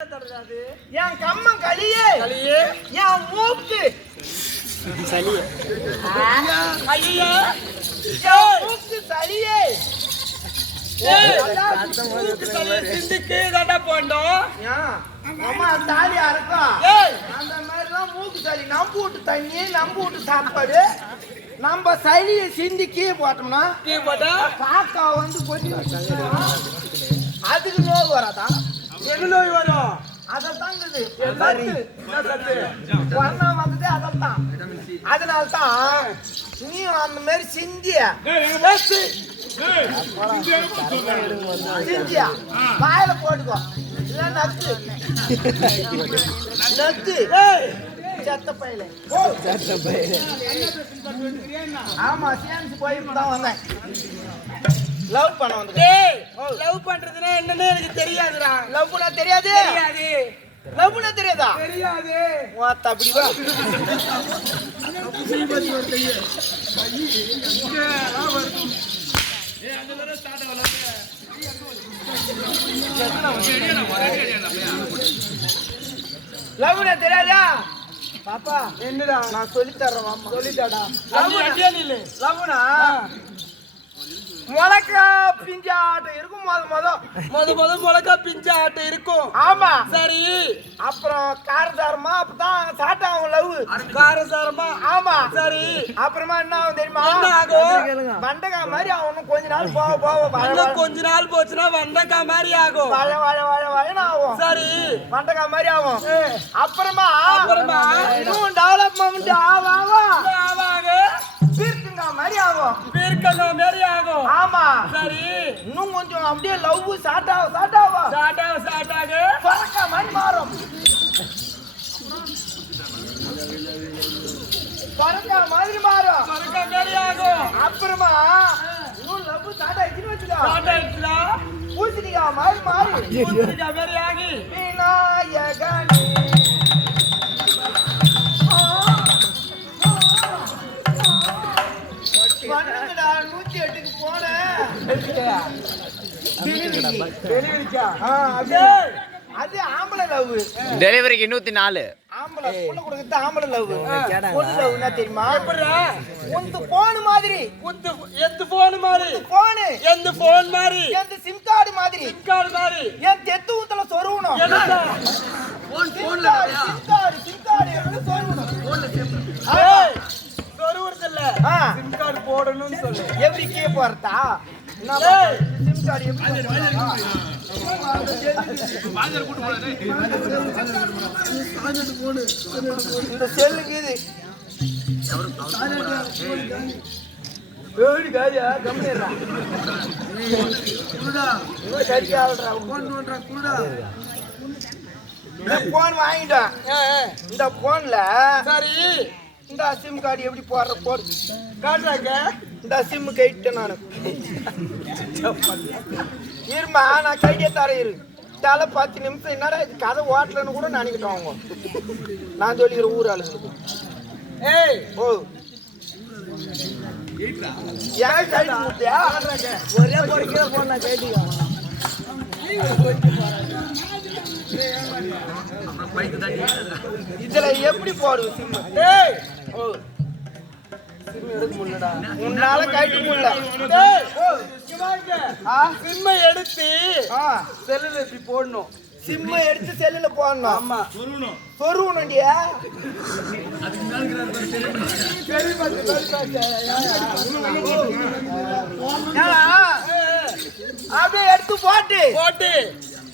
என் கம்மன் களியே என் மூக்கு சளியே ஐயே என் மூக்கு சளியே சிந்துக்கு தாண்டா போண்டோம் அம்மா தாலியா இருக்கும் அந்த மாதிரிலாம் மூக்கு சளி நம்ப வீட்டு தண்ணி நம்ப வீட்டு சாப்பாடு நம்ம சளியை சிந்தி கீழே போட்டோம்னா காக்கா வந்து கொஞ்சம் அதுக்கு நோய் வராதா என்ன நோய் வரும் அதல்தான் வந்தது அதல்தான் அதனால்தான் நீ அந்த மாதிரி சிந்தியா வாயில போட்டுக்கோ இல்ல நத்து நத்து செத்த பையில ஆமா சேர்ந்து போய் தான் வந்தேன் லவ் பண்ண வந்து லவ் பண்றதுன்னா என்னன்னு எனக்கு தெரியாதுடா லவ் பண்ண தெரியாது லவ் பண்ண தெரியாதா தெரியாது வாத்த அப்படி வா லவ் பண்ண தெரியாதா பாப்பா என்னடா நான் சொல்லி தர்றேன் மாமா சொல்லிட்டாடா லவ்னா முளக்கா பிஞ்ச ஆட்டை இருக்கும் முத முளக்கா பிஞ்ச ஆட்டை இருக்கும் ஆமா சரி அப்புறம் காரசாரமா அப்பதான் சாட்டாங்க லவ் காரசாரமா ஆமா சரி அப்புறமா என்ன ஆகும் தெரியுமா என்ன ஆகும் வண்டகா மாதிரி ஆகணும் கொஞ்ச நாள் போக கொஞ்ச நாள் போச்சுன்னா வண்டகா மாதிரி ஆகும் வழன்னு ஆகும் சரி வண்டகா மாதிரி ஆகும் அப்புறமா இன்னும் டெவலப்மெண்ட் ஆவாங்க மாதிரி ஆகும் பீர்க்கங்க மாதிரி ஆகும் ஆமா சரி இன்னும் கொஞ்சம் அப்படியே லவ் ஸ்டார்ட் ஆக பறக்க மாதிரி மாறும் பறக்க மாதிரி ஆகும் அப்புறமா இன்னும் லவ் ஸ்டார்ட் ஆயிடுச்சுன்னு வச்சுக்கோ பூசணிக்கா மாதிரி பூசணிக்கா மாதிரி ஆகி விநாயகனே அது ஆம்பளை லவ் டெலிவரிக்கு 104 ஆம்பளை புள்ள கொடுக்கிறது ஆம்பளை லவ் பொண்ணு லவ்னா தெரியுமா உந்து போன் மாதிரி எந்த போன் மாதிரி எந்த சிம் கார்டு மாதிரி என் தெத்து ஊத்தல சொருவணும் சிம் கார்டு எப்படி சொருவணும் சொருவறதில்ல சிம் கார்டு போடணும்னு சொல்லு எப்படி கே போறதா சிம் கார்டு எப்படி இந்த செல்லுக்கு இது போன் வாங்கிட்டான் இந்த போன்ல சரி இந்த சிம் கார்டு எப்படி போடு காட்டுறாங்க இந்த சிம் கைட்டேன் நான் இருமா நான் கைட்டே தரேன் இரு தலை 10 நிமிஷம் என்னடா இது கதை ஓட்டலன்னு கூட நினைக்கிட்டோம் அவங்க நான் சொல்லிக்கிறேன் ஊர் ஆளுங்களுக்கு ஓ ஏன் கைட்டு முட்டியா ஒரே பொறுக்கிற போன் நான் கைட்டிக்கோ இதுல எப்படி போடுது சிம் ஓ உன்னால கைட்டு முடியல சிம்மை எடுத்து செல்லுல இப்படி போடணும் சிம்மை எடுத்து செல்லுல போடணும் ஆமா சொருவணும்டியா அப்படியே எடுத்து போட்டு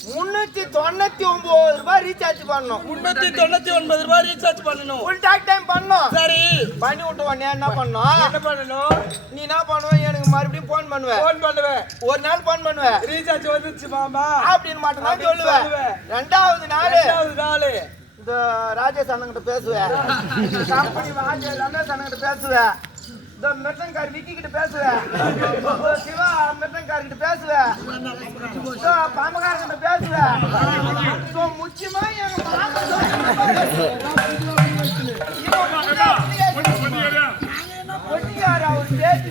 399 ரூபாய் ரீசார்ஜ் பண்ணணும் 399 ரூபாய் ரீசார்ஜ் பண்ணணும் ஃபுல் டாக் டைம் பண்ணணும் சரி பண்ணி விட்டு உடனே என்ன பண்ணணும் நீ என்ன பண்ணுவ எனக்கு மறுபடியும் ஃபோன் பண்ணுவேன் ஒரு நாள் ஃபோன் பண்ணுவேன் ரீசார்ஜ் வந்துச்சு மாமா அப்படின்னு மட்டும் தான் சொல்லுவேன் ரெண்டாவது நாள் இந்த ராஜேஷ் அண்ணன் பேசுவேன் கம்பெனி ரமேஷ் அண்ணன் பேசுவேன் இந்த மெட்டன்கார் விக்கி கிட்ட பேசுவேன் சிவா மெட்டன்கார்கிட்ட பேசுவேன் பாம்பகார்கிட்ட பேசுவேன் முக்கியமா ஒட்டிக்கார் அவர் பேசி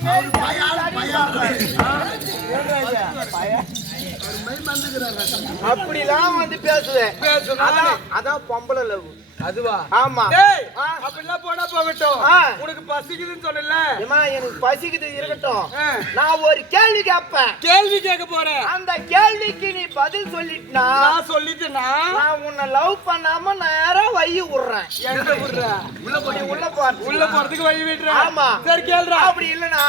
அப்படிலாம் வந்து பேசுவேன். பேசுவேன். அதான் பொம்பளை லவ். அதுவா? ஆமா. டேய், அப்படிலாம் போனா போகட்டும். உனக்கு பசிக்குதுன்னு சொல்லல. ஏமா எனக்கு பசிக்குது இருக்கட்டும். நான் ஒரு கேள்வி கேட்பேன். கேள்வி கேட்க போறேன். அந்த கேள்விக்கு நீ பதில் சொல்லிட்டனா? நான் சொல்லிட்டேனா? நான் உன்னை லவ் பண்ணாம நேரா வைய விடுறேன். எங்க விடுற? உள்ள போறதுக்கு வழி விடுறேன். ஆமா. சரி கேளுடா. அப்படி இல்லனா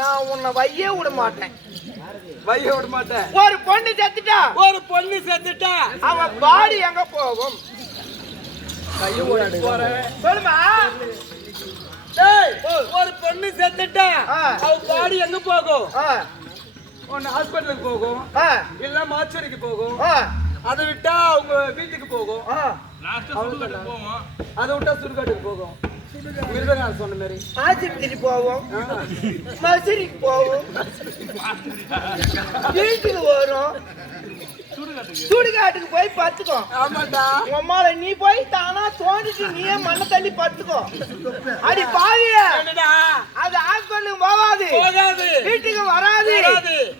நான் உன்னை வையே விட மாட்டேன். வைய விட மாட்டேன். ஒரு பொண்ணு செத்துட்டா அவ பாடி எங்க போகும்? கையை ஓடி போறேன். சொல்லுமா. டேய், ஒரு பொண்ணு செத்துட்டா அவ பாடி எங்க போகும்? ஒன்னு ஹாஸ்பிடலுக்கு போகும், இல்ல மாச்சரிக்கு போகும். அதை விட்டா அவங்க வீட்டுக்கு போகும். அதை விட்டா சுடுகாட்டுக்கு போகும். மிருதங்கார் சொன்ன மாதிரி ஆஸ்பத்திரி போவோம், மசூரிக்கு போவோம், வீட்டுக்கு வரும், சுடுகாட்டுக்கு போய் பத்துக்கோ. ஆமாண்டா. உம்மால நீ போய் தானா தோண்டிட்டு நீயே மண்ணை தள்ளி பத்துக்கோ. அடி பாவிய, அது ஹாஸ்பிட்டலுக்கு போகாது, வீட்டுக்கு வராது,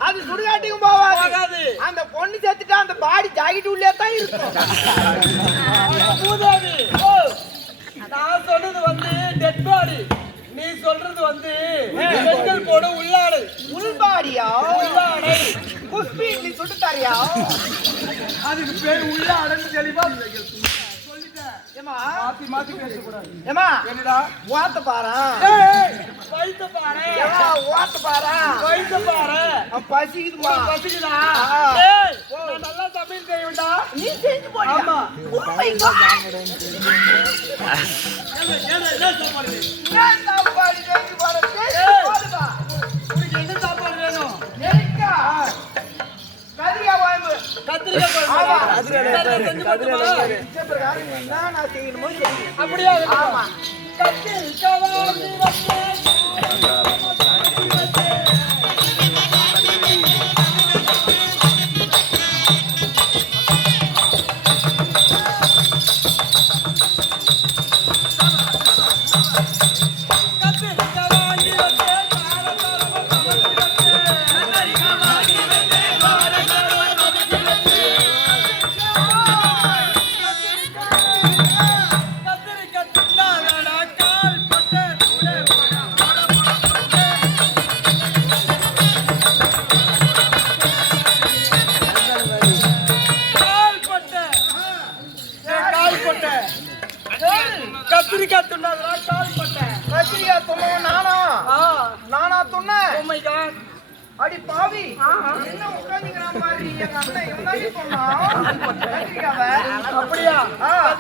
அது சுடுகாட்டுக்கு போகாது. அந்த பொண்ணு சேர்த்துட்டா அந்த பாடி ஜாக்கெட் உள்ளே தான் இருக்கும். நான் சொல்றது வந்து டெட் பாடி, நீ சொல்றது வந்து பெண்கள் போட உள்ளாடை. உள்பாடியா? உள்ளாடை. குஸ்பி நீ சுட்டு தரியா? அதுக்கு பேர் உள்ளாடைன்னு தெளிவா சொல்லிட்டேன். ஏமா மாத்தி மாத்தி பேசக்கூடாது. ஏமா என்னடா? ஓத்த பாரா. வயித்த பாரு. ஏமா ஓத்த பாரா. வயித்த பாரு. பசிக்குதுமா. பசிக்குதா? டேய், நான் நல்லா சமையல் செய்வேன்டா. நீ செஞ்சு போடியா? ஆமா. Oh my god. என்ன சாப்பாடு? நான் சாப்பாடு செஞ்சு போறேன். போடுடா. உனக்கு என்ன சாப்பாடு வேணும்? ஏக்கா கதிரியா வாய்ப்பு. கத்திரிக்காய் குழம்பு. ஆமா. கத்திரிக்காய் செஞ்சு போட்டுமா? இந்த பிரகாரம் நீ நான் செய்யணுமோ சொல்லு. அப்படியே ஆமா. கத்திரிக்காய் வாங்கி வச்சேன். கத்திரிக்காய் துண்ணாதா கால் பட்டேன். கத்திரிக்காய் துண்ணும் நானா துண்ணேன்? Oh my God. அடி பாவி, என்ன உட்கார்ந்துக்கிற மாதிரி எங்க அண்ணன் இருந்தாலும் சொன்னான் கத்திரிக்காவை. அப்படியா?